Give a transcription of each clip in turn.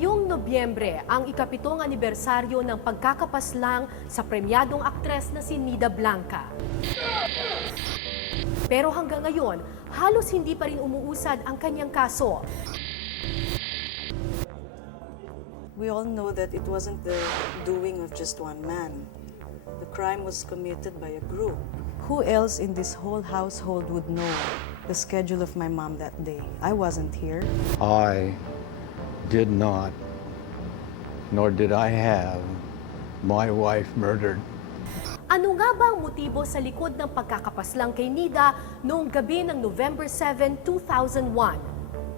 Ngayong Nobyembre, ang ikapitong anibersaryo ng pagkakapaslang sa premyadong aktres na si Nida Blanca. Pero hanggang ngayon, halos hindi pa rin umuusad ang kanyang kaso. We all know that it wasn't the doing of just one man. The crime was committed by a group. Who else in this whole household would know the schedule of my mom that day? I wasn't here. I did not, nor did I have my wife murdered. Ano nga ba ang motibo sa likod ng pagkakapaslang kay Nida noong gabi ng November 7, 2001?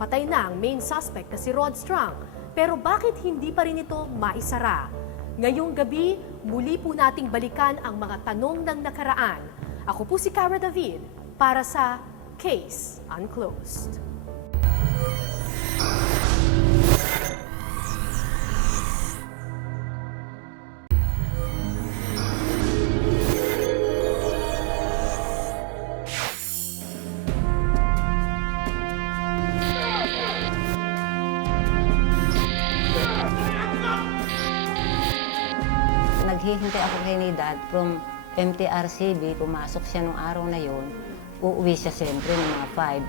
Patay na ang main suspect na si Rod Strang. Pero bakit hindi pa rin ito maisara? Ngayong gabi, muli po nating balikan ang mga tanong ng nakaraan. Ako po si Cara David para sa Case Unclosed. Ni Dad from MTRCB. Pumasok siya nung araw na yon. Uuwi siya siyempre ng mga 5.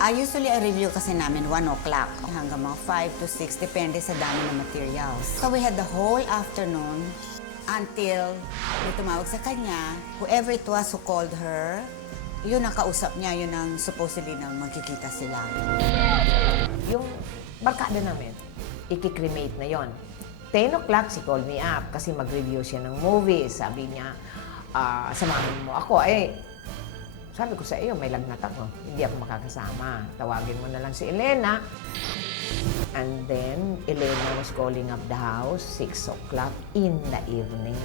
Ah, usually, a review kasi namin 1 o'clock hanggang mga 5 to 6, depende sa dami ng materials. So we had the whole afternoon until may tumawag sa kanya. Whoever it was who called her, yun ang kausap niya, yun ang supposedly na magkikita sila. yung barkada namin, ikikremate na yon. 10 o'clock, si called me up kasi mag-review siya ng movie. Sabi niya, ah, samahan mo ako. Eh, sabi ko sa iyo, may lagnat ako. Hindi ako makakasama. Tawagin mo na lang si Elena. And then, Elena was calling up the house, 6 o'clock in the evening.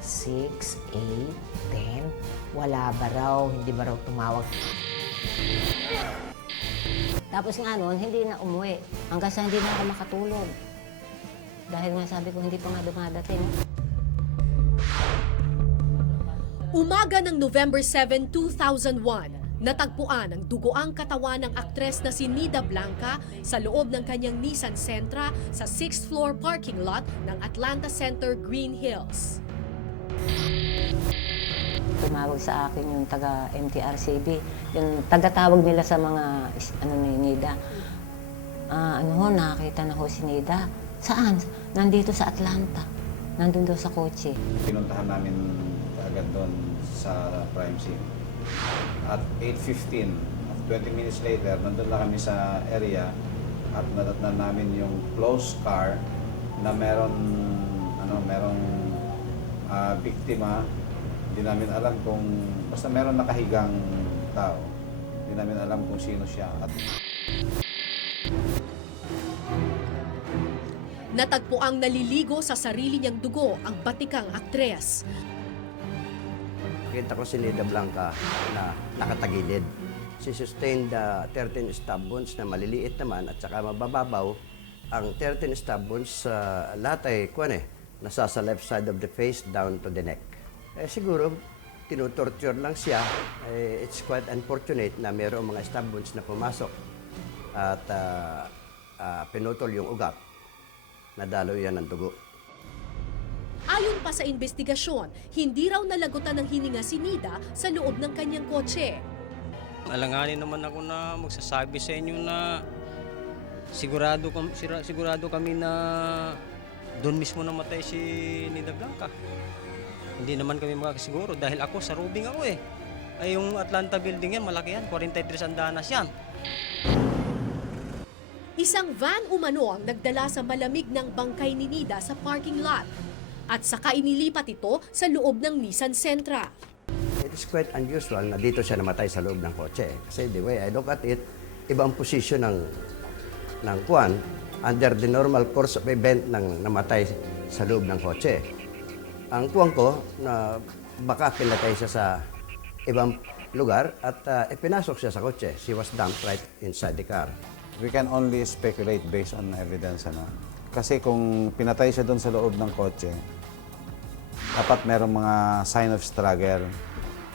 6, 8, 10. Wala ba raw? Hindi ba raw tumawag? Tapos nga noon, hindi na umuwi. Hanggang sa hindi na ako makatulog. Dahil nga sabi ko, hindi pa nga dumadating. Umaga ng November 7, 2001, natagpuan ang dugoang katawan ng aktres na si Nida Blanca sa loob ng kanyang Nissan Sentra sa 6th floor parking lot ng Atlanta Center, Green Hills. Tumawag sa akin yung taga MTRCB. Yung tagatawag nila sa mga ano ni Nida. Ah, ano ho, nakakita na ho si Nida. Saan? Nandito sa Atlanta. Nandun daw sa kotse. Pinuntahan namin agad doon sa crime scene. At 8.15, at 20 minutes later, nandun lang kami sa area at nadatnan namin yung closed car na meron ano merong ah, biktima. Hindi namin alam kung basta meron nakahigang tao. Hindi namin alam kung sino siya. At Natagpuang naliligo sa sarili niyang dugo ang batikang aktres. Kita ko si Nida Blanca na nakatagilid. She sustained uh, 13 stab wounds na maliliit naman at saka mabababaw. Ang 13 stab wounds sa lahat ay kuwan eh, nasa sa left side of the face down to the neck. Eh siguro, tinutorture lang siya. Eh, it's quite unfortunate na mayroong mga stab wounds na pumasok at uh, uh, pinutol yung ugat. Nadalo yan ng dugo. Ayon pa sa investigasyon, hindi raw nalagutan ng hininga si Nida sa loob ng kanyang kotse. Alanganin naman ako na magsasabi sa inyo na sigurado kami, sigurado kami na doon mismo namatay si Nida Blanca. Hindi naman kami makakasiguro dahil ako sa Rubing ako eh. Ay yung Atlanta building yan, malaki yan, 43 andanas yan. Isang van umano ang nagdala sa malamig ng bangkay ni Nida sa parking lot. At saka inilipat ito sa loob ng Nissan Sentra. It is quite unusual na dito siya namatay sa loob ng kotse. Kasi the way I look at it, ibang posisyon ng, ng kwan under the normal course of event ng namatay sa loob ng kotse. Ang kuwan ko na baka pinatay siya sa ibang lugar at uh, ipinasok siya sa kotse. She was dumped right inside the car. We can only speculate based on evidence. Ano? Kasi kung pinatay siya doon sa loob ng kotse, dapat merong mga sign of struggle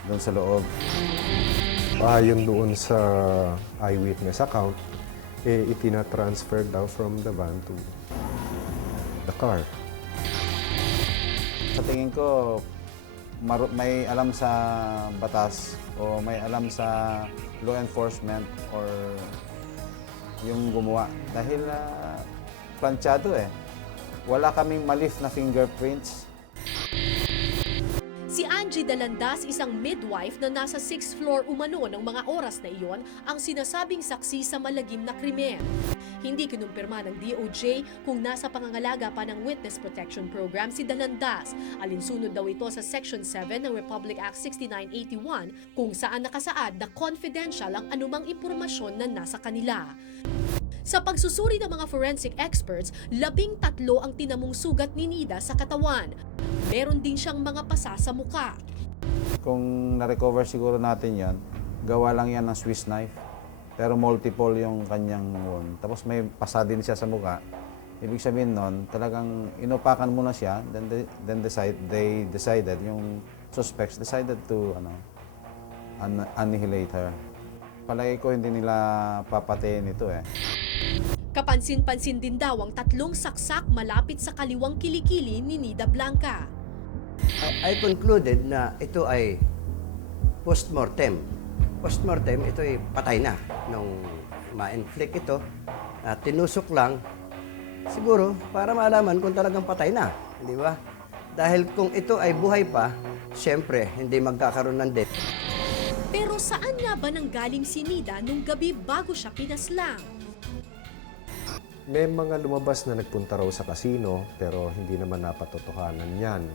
doon sa loob. Ayon doon sa eyewitness account, eh, itina-transfer daw from the van to the car. Sa tingin ko, may alam sa batas o may alam sa law enforcement or yung gumawa. Dahil uh, planchado eh. Wala kaming malif na fingerprints. Si Angie Dalandas, isang midwife na nasa 6th floor umano ng mga oras na iyon, ang sinasabing saksi sa malagim na krimen. Hindi kinumpirma ng DOJ kung nasa pangangalaga pa ng Witness Protection Program si Dalandas. Alinsunod daw ito sa Section 7 ng Republic Act 6981 kung saan nakasaad na confidential ang anumang impormasyon na nasa kanila. Sa pagsusuri ng mga forensic experts, labing tatlo ang tinamong sugat ni Nida sa katawan. Meron din siyang mga pasa sa muka. Kung na-recover siguro natin yon, gawa lang yan ng Swiss knife. Pero multiple yung kanyang wound. Tapos may pasa din siya sa mukha. Ibig sabihin nun, talagang inupakan muna siya, then, they, then decide, they decided, yung suspects decided to ano, an- annihilate her. Palagi ko hindi nila papatayin ito eh. Kapansin-pansin din daw ang tatlong saksak malapit sa kaliwang kilikili ni Nida Blanca. I, I concluded na ito ay post-mortem. Post-mortem, ito ay patay na. Nung ma-inflict ito, at tinusok lang, siguro para malaman kung talagang patay na. Di ba? Dahil kung ito ay buhay pa, siyempre, hindi magkakaroon ng death. Pero saan nga ba nanggaling si Nida nung gabi bago siya pinaslang? May mga lumabas na nagpunta raw sa casino pero hindi naman napatotohanan yan.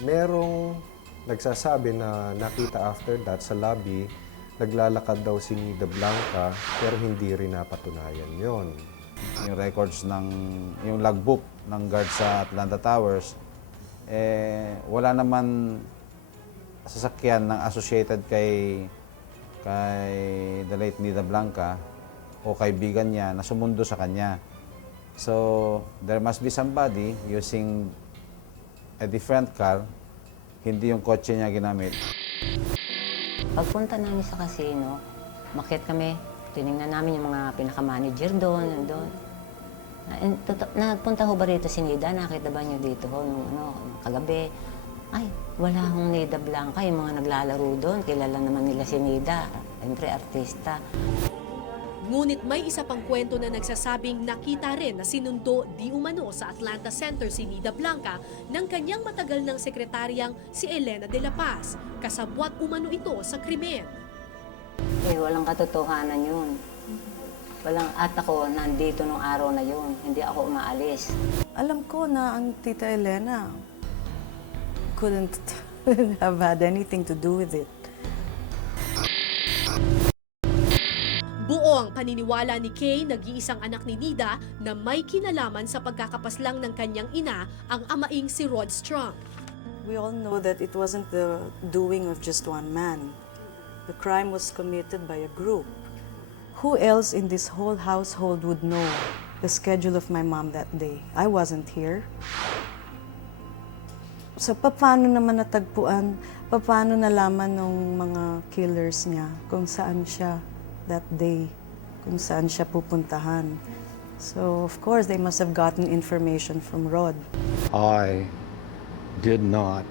Merong nagsasabi na nakita after that sa lobby, naglalakad daw si Nida Blanca pero hindi rin napatunayan yon. Yung records ng, yung logbook ng guard sa Atlanta Towers, eh, wala naman sasakyan ng associated kay kay the late Nida Blanca o kaibigan niya na sumundo sa kanya. So, there must be somebody using a different car, hindi yung kotse niya ginamit. Pagpunta namin sa casino, makit kami, tinignan namin yung mga pinaka-manager doon, doon. Na, and toto- nagpunta ho ba rito si Nida? Nakita ba niyo dito ho nung ano, kagabi? Ay, wala hong Nida Blanca, yung mga naglalaro doon. Kilala naman nila si Nida. Siyempre, artista. Ngunit may isa pang kwento na nagsasabing nakita rin na sinundo di umano sa Atlanta Center si Nida Blanca ng kanyang matagal ng sekretaryang si Elena de la Paz. Kasabwat umano ito sa krimen. Eh, walang katotohanan yun. Walang, at ako, nandito nung araw na yun. Hindi ako umaalis. Alam ko na ang Tita Elena couldn't have had anything to do with it. Ang paniniwala ni Kay, nag-iisang anak ni Nida, na may kinalaman sa pagkakapaslang ng kanyang ina, ang amaing si Rod Strong. We all know that it wasn't the doing of just one man. The crime was committed by a group. Who else in this whole household would know the schedule of my mom that day? I wasn't here. So, paano naman natagpuan, paano nalaman ng mga killers niya kung saan siya that day, kung saan siya pupuntahan? So, of course, they must have gotten information from Rod. I did not,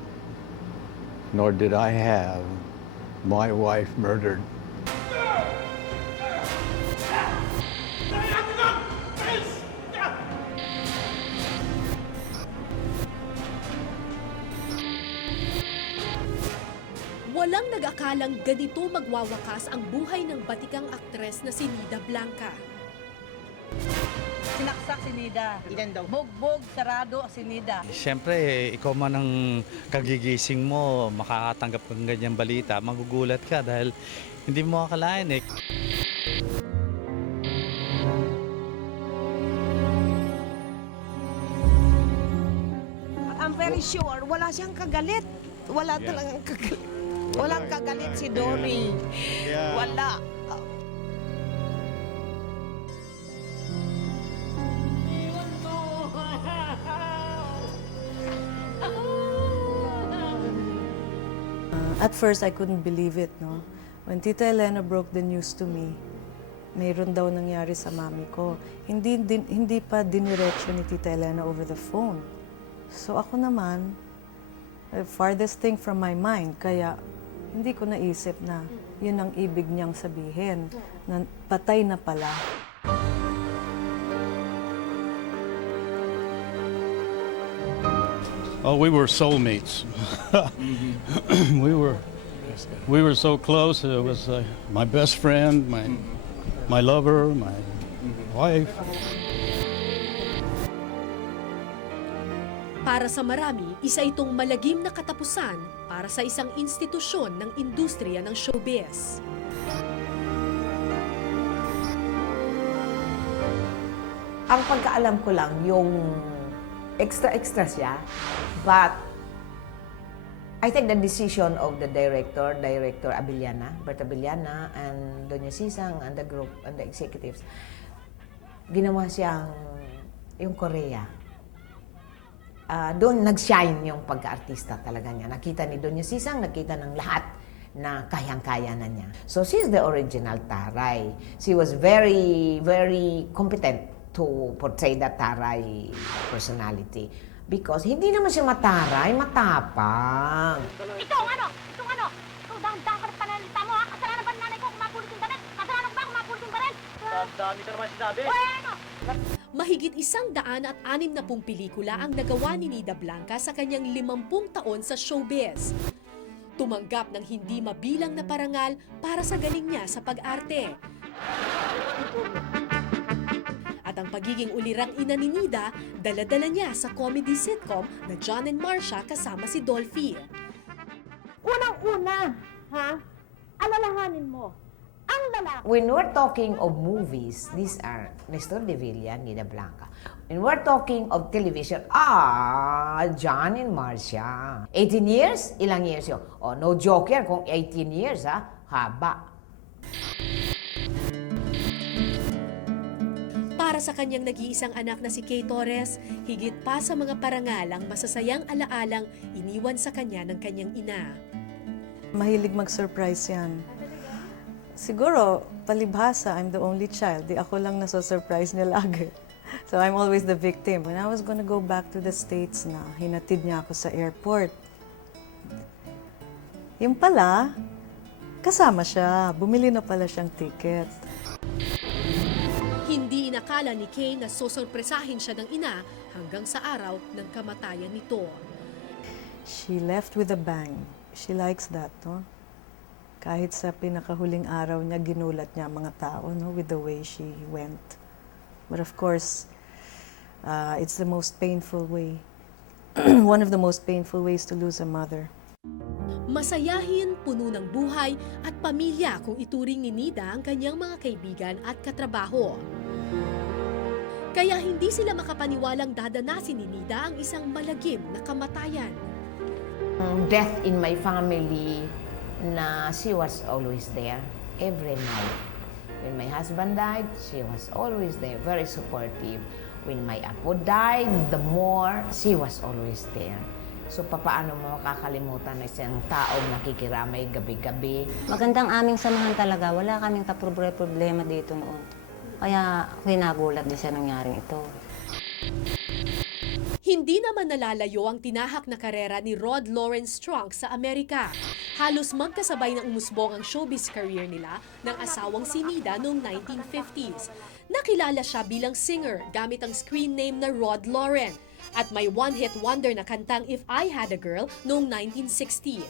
nor did I have my wife murdered. Walang nag-akalang ganito magwawakas ang buhay ng batikang aktres na si Nida Blanca. Sinaksak si Nida. Ilan daw? Bugbog, sarado si Nida. Siyempre, eh, ikaw man ang kagigising mo, makakatanggap ng ganyang balita, magugulat ka dahil hindi mo akalain eh. I'm very sure, wala siyang kagalit. Wala talagang kagalit. Walang kagalit si Dory. Wala. At first, I couldn't believe it, no? When Tita Elena broke the news to me, mayroon daw nangyari sa mami ko. Hindi, din, hindi pa diniretso ni Tita Elena over the phone. So ako naman, eh, farthest thing from my mind, kaya hindi ko naisip na yun ang ibig niyang sabihin, na patay na pala. Oh, we were soulmates. we were we were so close. It was uh, my best friend, my my lover, my wife. Para sa marami, isa itong malagim na katapusan para sa isang institusyon ng industriya ng showbiz. Ang pagkaalam ko lang, yung extra-extra siya, but I think the decision of the director, Director Abiliana, Bert Abiliana, and Doña Sisang, and the group, and the executives, ginawa siyang yung Korea. Ah, doon nag-shine yung pagka-artista talaga niya. Nakita ni Doña Sisang, nakita ng lahat na kayang-kaya na niya. So she's the original Taray. She was very, very competent to portray that Taray personality. Because hindi naman siya mataray, matapang. Ito ang ano? Ito ang ano? Ito, dahan-dahan ka na panalita mo ha? Kasalanan ba ng nanay ko kung mapulot yung baril? Kasalanan ko ba kung mapulot yung baril? Dami ka naman sinabi. Bueno! Mahigit isang daan at anim na pung pelikula ang nagawa ni Nida Blanca sa kanyang limampung taon sa showbiz. Tumanggap ng hindi mabilang na parangal para sa galing niya sa pag-arte. At ang pagiging ulirang ina ni Nida, dala-dala niya sa comedy sitcom na John and Marcia kasama si Dolphy. Unang-una, ha? Alalahanin mo, ang lalaki. When we're talking of movies, these are Nestor de Villa, Nida Blanca. When we're talking of television, ah, John and Marcia. 18 years? Ilang years yun? Oh, no joke yan kung 18 years, ha? Haba. Para sa kanyang nag-iisang anak na si Kay Torres, higit pa sa mga parangal ang masasayang alaalang iniwan sa kanya ng kanyang ina. Mahilig mag-surprise yan. Siguro, palibhasa, I'm the only child. Di ako lang nasa-surprise niya lagi. So I'm always the victim. When I was gonna go back to the States na, hinatid niya ako sa airport. Yung pala, kasama siya. Bumili na pala siyang ticket. Hindi inakala ni Kay na sosorpresahin siya ng ina hanggang sa araw ng kamatayan nito. She left with a bang. She likes that, no? Kahit sa pinakahuling araw niya, ginulat niya ang mga tao, no? With the way she went. But of course, uh, it's the most painful way. One of the most painful ways to lose a mother. Masayahin, puno ng buhay at pamilya kung ituring ni Nida ang kanyang mga kaibigan at katrabaho. Kaya hindi sila makapaniwalang dadanasin ni Nida ang isang malagim na kamatayan. Death in my family na she was always there every night. When my husband died, she was always there, very supportive. When my apo died, the more, she was always there. So, papaano mo makakalimutan na isang taong nakikiramay gabi-gabi? Magandang aming samahan talaga. Wala kaming kaproblema dito noon. Kaya ako'y nagulat din sa nangyaring ito. Hindi naman nalalayo ang tinahak na karera ni Rod Lawrence Strunk sa Amerika. Halos magkasabay ng umusbong ang showbiz career nila ng asawang si Nida noong 1950s. Nakilala siya bilang singer gamit ang screen name na Rod Lauren at may one-hit wonder na kantang If I Had a Girl noong 1960.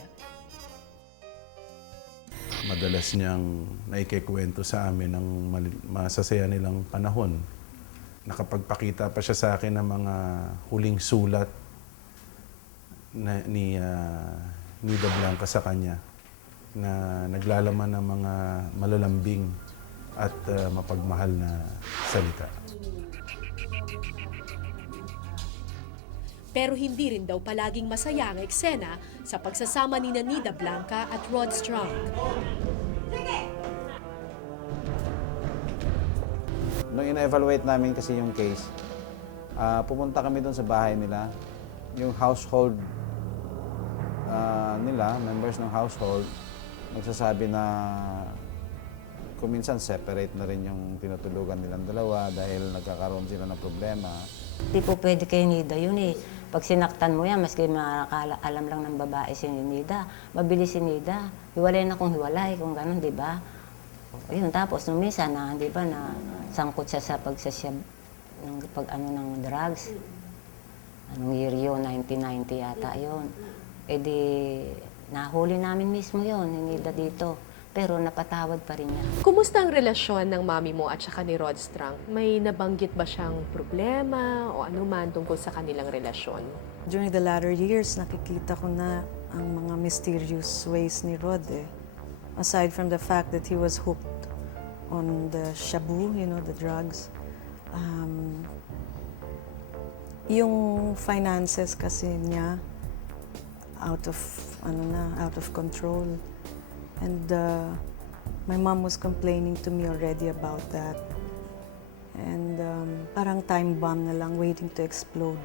madalas niyang naikikwento sa amin ng mali- masasaya nilang panahon. Nakapagpakita pa siya sa akin ng mga huling sulat na, ni uh, Nida Blanca sa kanya na naglalaman ng mga malalambing at uh, mapagmahal na salita. Pero hindi rin daw palaging masaya ang eksena sa pagsasama ni Nida Blanca at Rod Strunk. Nung ina-evaluate namin kasi yung case, ah, pumunta kami doon sa bahay nila. Yung household ah, nila, members ng household, nagsasabi na kuminsan separate na rin yung tinutulugan nilang dalawa dahil nagkakaroon sila ng problema. Hindi po pwede kay Nida yun eh. Pag sinaktan mo yan, maski alam lang ng babae si Nida, mabilis si Nida. Hiwalay na kung hiwalay, kung gano'n, di ba? Ayun, tapos nung minsan na, di ba, na sangkot siya sa pagsasyab ng pag ano ng drugs. Anong year yun? 1990 yata yun. E di, nahuli namin mismo yun, ni Nida dito. Pero napatawad pa rin niya. Kumusta ang relasyon ng mami mo at saka ni Rod Strang? May nabanggit ba siyang problema o anuman tungkol sa kanilang relasyon? During the latter years, nakikita ko na ang mga mysterious ways ni Rod eh. Aside from the fact that he was hooked on the shabu, you know, the drugs. Um, yung finances kasi niya out of ano na out of control and uh, my mom was complaining to me already about that and um, parang time bomb na lang waiting to explode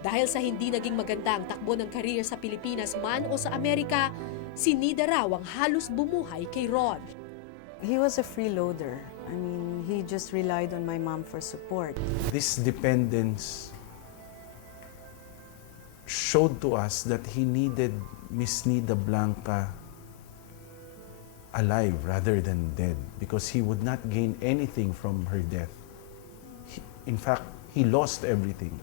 Dahil sa hindi naging maganda ang takbo ng career sa Pilipinas man o sa Amerika, si Nida raw ang halos bumuhay kay Rod. he was a freeloader i mean he just relied on my mom for support This dependence showed to us that he needed Miss Nida Blanca alive rather than dead because he would not gain anything from her death. He- in fact, he lost everything.